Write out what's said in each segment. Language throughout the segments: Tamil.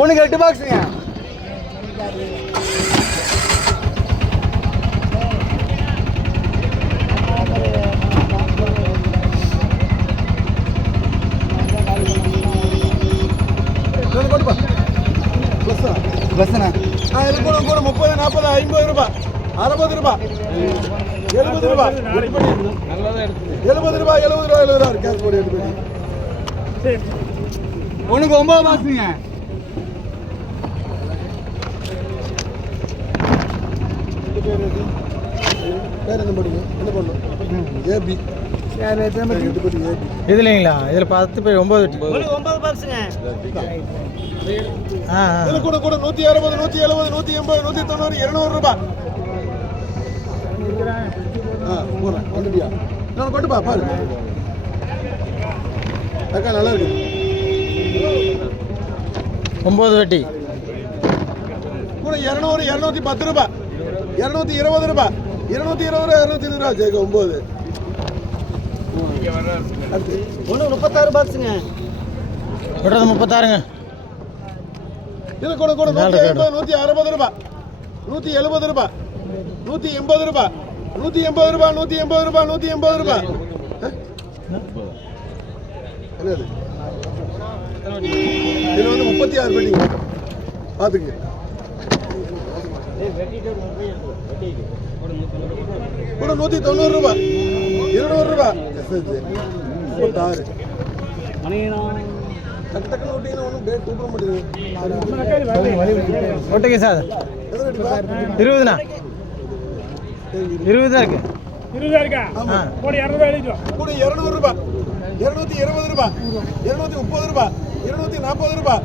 ஒன்றுக்கு 8 பாக்ஸுங்க. பஸ்ஸுண்ணா இது கூட 30, 40, 50 ரூபாய், 60 ரூபாய், 70 ரூபாய், 70 ரூபாய், 70 ரூபாய் கேஷ் போட்டு எடுத்து போய். ஒன்றுக்கு 9 பாக்ஸுங்க. பேர் என்ன பண்ணுங்க? என்ன பண்ணும்? ஏபி இது இல்லைங்களா? இதில் 10 பேர் 9 பாக்ஸுங்க. இது கூட 160, 170, 180, 190, 200 ரூபாய். வந்துட்டியா? நான் கொட்டுப்பா பாரு. அக்கா நல்லா இருக்கு. 9 வெட்டி கூட 200, 210 ரூபாய், 220 ரூபாய், 220 ரூபாய், 220 ரூபாய் ஜெயிக்க 9. ஒன்று 36 பாக்ஸுங்க. விடுறது 36ங்க. இது கூட 150, 160 ரூபாய், 170 ரூபாய், 180 ரூபாய், 180 ரூபாய், 180 ரூபாய், 180 ரூபாய். என்னது இது வந்து 36 வெட்டி பார்த்துங்க. கூட 190 ரூபாய், 200 ரூபாய். SH 36 டக்கு டக்குன்னு ஓட்டிங்கன்னா ஒன்றும் பேர் கூப்பிட மாட்டேங்குது. ஓட்டுங்க சார். 20ண்ணா. 20 தான் இருக்கு. 20 இருக்கா? கூட 200 எழுதிக்கோ. கூட 200 ரூபாய், 220 ரூபாய், 230 ரூபாய், 240 ரூபாய்,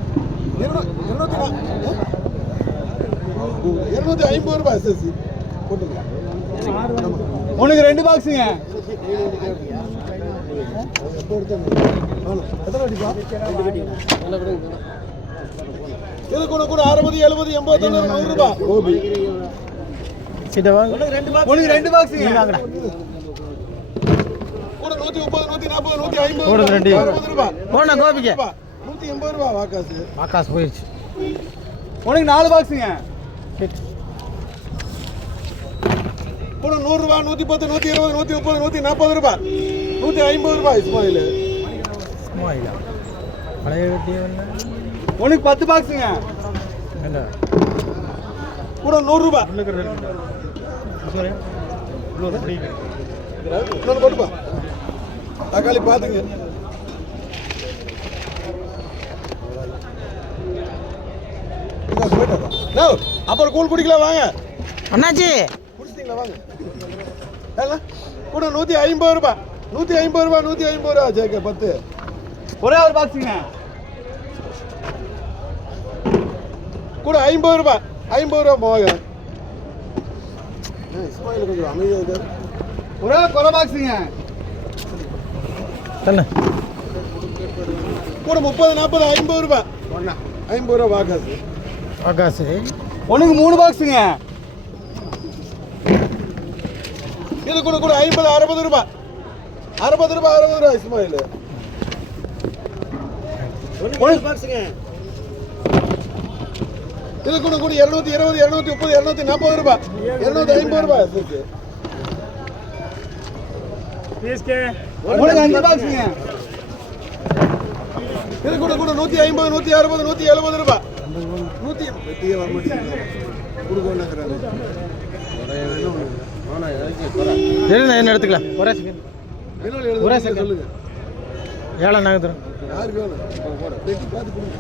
250 ரூபாய். SSC போட்டுங்க. ஒன்றுக்கு 2 பாக்ஸுங்க. இது கூட 60, 70, 80, 90, 100 ரூபாய். கோபி ஒன்றுக்கு 2 பாக்ஸுங்க. கூட 130, 140, 150, 60 ரூபாய். போண்ணா கோபிக்கு 180 ரூபாய். வாக்காசு ஆகாஷ் போயிடுச்சு. ஒன்றுக்கு 4 பாக்ஸுங்க. கூட 100 ரூபாய், 110, 120, 130, 140 ரூபாய், 150 ரூபாய். இஸ்மாயில் பழைய வெட்டியே வரல. ஒன்றுக்கு 10 பாக்ஸுங்க. கூட 100 ரூபாய். போட்டுப்பா. தக்காளி பார்த்துங்க. அப்புறம் கூழ் குடிக்கலாம் வாங்க. அண்ணாச்சி குடிச்சிட்டீங்களா வாங்க. கூட 150 ரூபாய், 150 ரூபாய், 150 ரூபாய். ஜேக்க 10 ஒரே ஒரு பாக்ஸுங்க. கூட 50 ரூபாய், 50 ரூபாய். போக இஸ்மாயில் கொஞ்சம் அமைதியாக இருக்காரு. ஒரே ஒரு பாக்ஸுங்க. கூட 30, 40, 50 ரூபாய். 50 ரூபாய். வாக்காசு ஆகாஷ் ஒன்றுக்கு 3 பாக்ஸுங்க. இது கூட 50, 60 ரூபாய், 60 ரூபாய், 60 ரூபாய். இஸ்மாயில் பாக்ஸுங்க. இது கூட 220, 230, 240 ரூபாய், 250 ரூபாய். ஒன்றுக்கு 5 பாக்ஸுங்க. இது கூட 150, 160, 170 ரூபாய். 180 வர மாட்டேங்குது. கொடுக்கணுங்கிறாரு. என்ன எடுத்துக்கலாம். ஒரே செகண்ட். ஒரே செகண்ட் சொல்லுங்க. 7 நகர்த்துறோம். யாருக்கு வேணும்? பார்த்து கொடுங்க.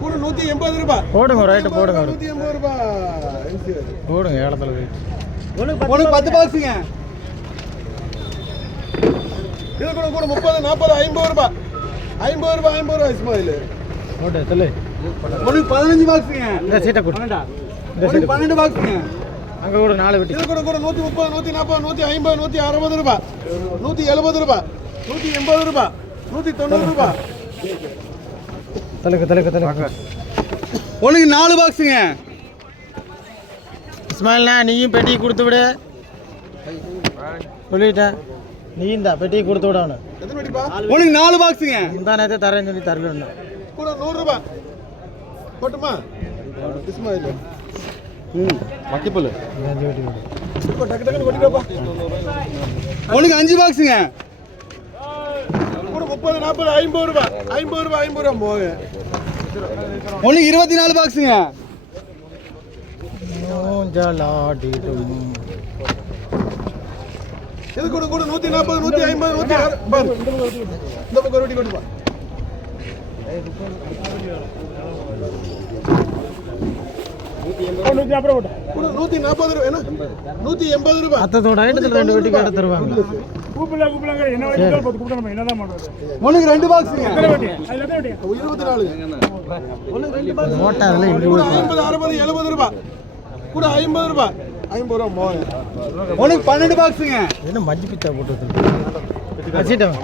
கூட 180 ரூபாய். போடுங்க ரைட்டு போடுங்க. 180 ரூபாய். போடுங்க ஏலத்தில் போயிட்டு. ஒன்றுக்கு 10 பாக்ஸுங்க. இது கூட 30, 40, 50 ரூபாய், 50 ரூபாய், 50 ரூபாய். இஸ்மாயில் போட்டு சொல்லு. ஒன்றுக்கு 15 பாக்ஸுங்க. இந்த சீட்டை கொடு. ஒன்றுக்கு 12 பாக்ஸுங்க. அங்கே கூட 4 வெட்டி. இது கூட 130, 140, 150, 160 ரூபாய், 170 ரூபாய், 180 ரூபாய், 190 ரூபாய். தலுக்கு ஒன்றுக்கு 4 பாக்ஸுங்க. இஸ்மாயில்ண்ணா நீயும் பெட்டி கொடுத்து விடு சொல்லிட்டேன். நீ இந்த பெட்டியை கொடுத்து விடணும். எத்தனை வெட்டிப்பா உனக்கு 4 பாக்ஸுங்க. முந்தா நேரத்தை தரேன்னு சொல்லி தரல. கூட 100 ரூபாய் போட்டுமா இஸ்மாயில் வக்கிப்பல். அஞ்சு வெட்டி கொடு. இப்போ டக்கு டக்குன்னு கொட்டிக்கப்பா உனக்கு 5 பாக்ஸுங்க. கூட 30 40 50 ரூபாய் 50 ரூபாய் 50 ரூபாய் போக உனக்கு 24 பாக்ஸுங்க. ஊஞ்சலாடிடும். இது கூட கூட 140 150 160 பாரு இந்த பக்கம் ரொட்டி கொண்டுப்பா கூட 140 ரூபாய் என்ன 180 ரூபாய் அத்தத்தோட ஐட்டத்தில் 2 வெட்டி கேட்ட தருவாங்க. கூப்பிடலாங்க என்ன வச்சு கூப்பிட நம்ம என்னதான் பண்றது உனக்கு 2 பாக்ஸுங்க. 24 ஓட்டை அதில் இங்கே கூட 50 60 70 ரூபாய் கூட 50 ரூபாய் 50 ரூபாய் போக உனக்கு 12 பாக்ஸுங்க. என்ன மஞ்சள் பிச்சா போட்டு வச்சுட்டேன்.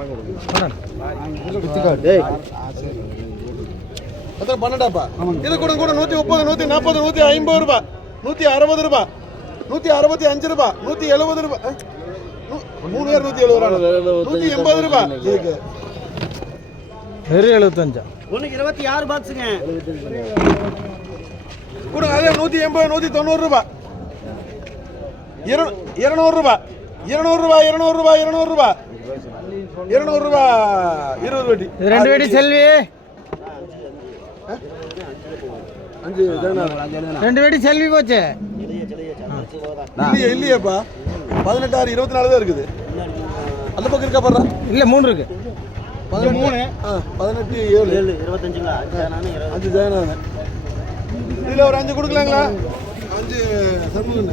அதான் 12ப்பா இது கூட கூட 130 140 150 ரூபாய் 160 ரூபாய் 165 ரூபாய் 170 ரூபாய் 3 பேர் 170 ரூபாய் 180 ரூபாய் இதுக்கு வெறும் 75. ஒண்ணுக்கு 26 பாக்ஸுங்க. கூட அதே 180 190 ரூபாய் 200 ரூபாய் 200 ரூபாய் 200 ரூபாய் 200 ரூபாய் 200 ரூபாய் 20 வெட்டி இது 2 வெட்டி செல்வி. 5 2 வெட்டி செல்வி போச்சு. இல்லையேப்பா 18 6 24 தான் இருக்குது அந்த பக்கம் இருக்கா பாரு இல்லை 3 இருக்கு. 13. 18 7 25ங்களா 5 ஜெயநாதன் இதில் ஒரு 5 கொடுக்கலாங்களா 5 சண்முகன்